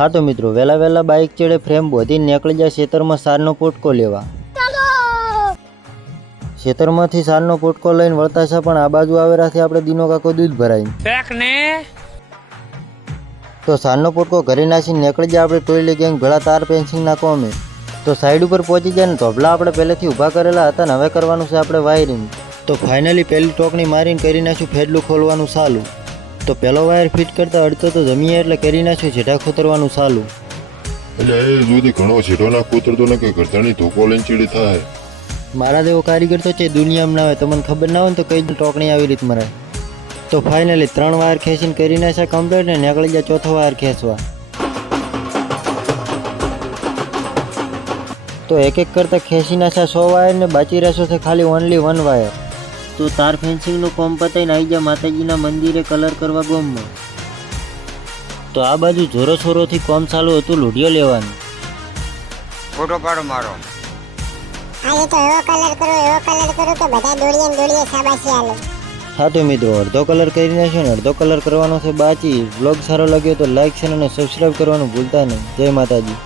હા તો મિત્રો વહેલા વહેલા બાઇક ચડે ફ્રેમ બોધીને નીકળી જાય ખેતરમાં સારનો પોટકો લેવા। ખેતરમાંથી સારનો પોટકો લઈને વળતા છે, પણ આ બાજુ આવેરાથી આપણે દીનો કાકો દૂધ ભરાઈને તો સારનો પોટકો ઘરે નાખીને નીકળી જાય આપણે ટોયલી ગેંગ ભેળા તાર પેન્સિંગના કોમે। તો સાઈડ ઉપર પહોંચી જાય ને ધોબલા આપણે પહેલેથી ઊભા કરેલા હતા ને હવે કરવાનું છે આપણે વાયરિંગ। તો ફાઇનલી પહેલી ટોકણી મારીને કરી નાખ્યું ફેડલું ખોલવાનું ચાલુ। તો પહેલો વાયર ફિટ કરતા અડતો તો જમીએ એટલે કરી નાખ્યું જેઠા ખોતરવાનું ચાલુ। એટલે એ સુધી ઘણો છેટો ના કૂતરતો ને કે ઘરતાની ધોકો લઈને ચીડી થાય। મારા જેવો કારીગર તો છે દુનિયામાં ના હોય, તમને ખબર ના હોય ને તો કઈ ટોકણી આવી રીત મરાય। તો ફાઇનલી 3 વાયર ખેંચીને કરી નાખ્યા કમ્પ્લીટ ને નીકળી જાય ચોથો વાયર ખેંચવા। તો એક એક કરતા ખેંચી નાખ્યા 100 વાયર ને બાકી રહેશો છે ખાલી ઓનલી 1 વાયર। તો તાર ફેન્સિંગનું કોમ પતાઈને આવી જાય માતાજીના મંદિરે કલર કરવા ગોમમાં। તો આ બાજુ જોરો છોરોથી કોમ ચાલુ હતું લૂડિયો લેવાનું। ફોટો પાડો મારો। આજે તો એવો કલર કરો કે બધા દોડીએ શાબાશી આલે। હા તો મિત્રો અડધો કલર કરી નાખ્યો ને અડધો કલર કરવાનો છે બાકી। વ્લોગ સારો લાગ્યો તો લાઈક શેર અને સબસ્ક્રાઈબ કરવાનું ભૂલતા નહીં। જય માતાજી।